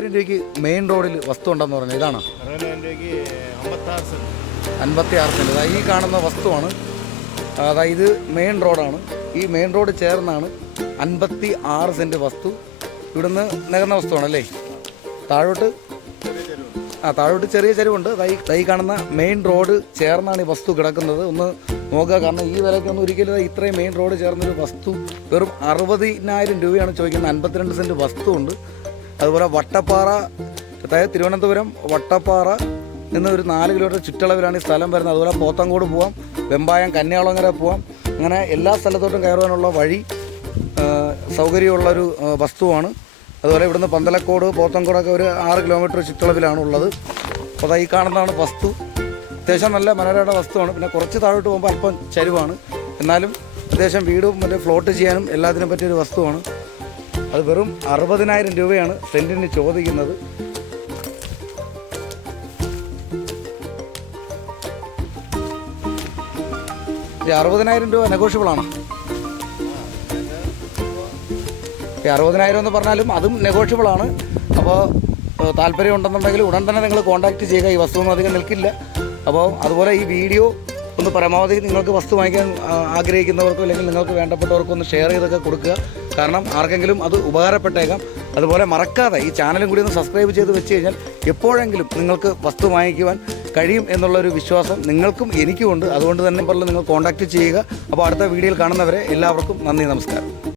അറുപതിനായിരം രൂപയ്ക്ക് മെയിൻ റോഡിൽ വസ്തു ഉണ്ടെന്ന് പറഞ്ഞത് ഇതാണോ. അൻപത്തി ആറ് സെന്റ് അതായത് ഈ കാണുന്ന വസ്തുവാണ്. അതായത് മെയിൻ റോഡാണ് ഈ മെയിൻ റോഡ് ചേർന്നാണ് അൻപത്തി ആറ് സെന്റ് വസ്തു ഇവിടുന്ന് നികന്ന വസ്തുവാണല്ലേ താഴോട്ട് ആ താഴോട്ട് ചെറിയ ചെരുവുണ്ട്. തൈ തൈ കാണുന്ന മെയിൻ റോഡ് ചേർന്നാണ് ഈ വസ്തു കിടക്കുന്നത്. ഒന്ന് നോക്കുക. കാരണം ഈ വിലയ്ക്കൊന്നും ഒരിക്കലും ഇത്രയും മെയിൻ റോഡ് ചേർന്നൊരു വസ്തു വെറും അറുപതിനായിരം രൂപയാണ് ചോദിക്കുന്നത്. അൻപത്തിരണ്ട് സെന്റ് വസ്തു ഉണ്ട് അതുപോലെ വട്ടപ്പാറ അതായത് തിരുവനന്തപുരം വട്ടപ്പാറ നിന്ന് ഒരു നാല് കിലോമീറ്റർ ചുറ്റളവിലാണ് ഈ സ്ഥലം വരുന്നത്. അതുപോലെ പോത്തങ്കോട് പോവാം വെമ്പായം കന്യാളങ്ങര പോവാം. അങ്ങനെ എല്ലാ സ്ഥലത്തോട്ടും കയറുവാനുള്ള വഴി സൗകര്യമുള്ളൊരു വസ്തുവാണ്. അതുപോലെ ഇവിടുന്ന് പന്തലക്കോട് പോത്തങ്കോടൊക്കെ ഒരു ആറ് കിലോമീറ്റർ ചുറ്റളവിലാണ് ഉള്ളത്. അപ്പോൾ ഈ കാണുന്നതാണ് വസ്തു. അത്യാവശ്യം നല്ല മനോഹരമായ വസ്തുവാണ്. പിന്നെ കുറച്ച് താഴോട്ട് പോകുമ്പോൾ അല്പം ചരിവാണ്. എന്നാലും അത്യാവശ്യം വീടും മറ്റേ ഫ്ലോട്ട് ചെയ്യാനും എല്ലാത്തിനും പറ്റിയൊരു വസ്തുവാണ്. അത് വെറും അറുപതിനായിരം രൂപയാണ് സെന്റിന് ചോദിക്കുന്നത്. അറുപതിനായിരം രൂപ നെഗോഷ്യബിൾ ആണോ? ഈ അറുപതിനായിരം എന്ന് പറഞ്ഞാലും അതും നെഗോഷ്യബിൾ ആണ്. അപ്പോൾ താല്പര്യം ഉണ്ടെന്നുണ്ടെങ്കിൽ ഉടൻ തന്നെ നിങ്ങൾ കോൺടാക്റ്റ് ചെയ്യുക. ഈ വസ്തുവൊന്നും അധികം നിൽക്കില്ല. അപ്പോൾ അതുപോലെ ഈ വീഡിയോ ഒന്ന് പരമാവധി നിങ്ങൾക്ക് വസ്തു വാങ്ങിക്കാൻ ആഗ്രഹിക്കുന്നവർക്കോ അല്ലെങ്കിൽ നിങ്ങൾക്ക് വേണ്ടപ്പെട്ടവർക്കോ ഒന്ന് ഷെയർ ചെയ്തൊക്കെ കൊടുക്കുക. കാരണം ആർക്കെങ്കിലും അത് ഉപകാരപ്പെട്ടേക്കാം. അതുപോലെ മറക്കാതെ ഈ ചാനലും കൂടി ഒന്ന് സബ്സ്ക്രൈബ് ചെയ്ത് വെച്ച് കഴിഞ്ഞാൽ എപ്പോഴെങ്കിലും നിങ്ങൾക്ക് വസ്തു വാങ്ങിക്കുവാൻ കഴിയും എന്നുള്ളൊരു വിശ്വാസം നിങ്ങൾക്കും എനിക്കുമുണ്ട്. അതുകൊണ്ട് തന്നെ പറഞ്ഞ് നിങ്ങൾ കോൺടാക്ട് ചെയ്യുക. അപ്പോൾ അടുത്ത വീഡിയോയിൽ കാണുന്നവരെ എല്ലാവർക്കും നന്ദി നമസ്കാരം.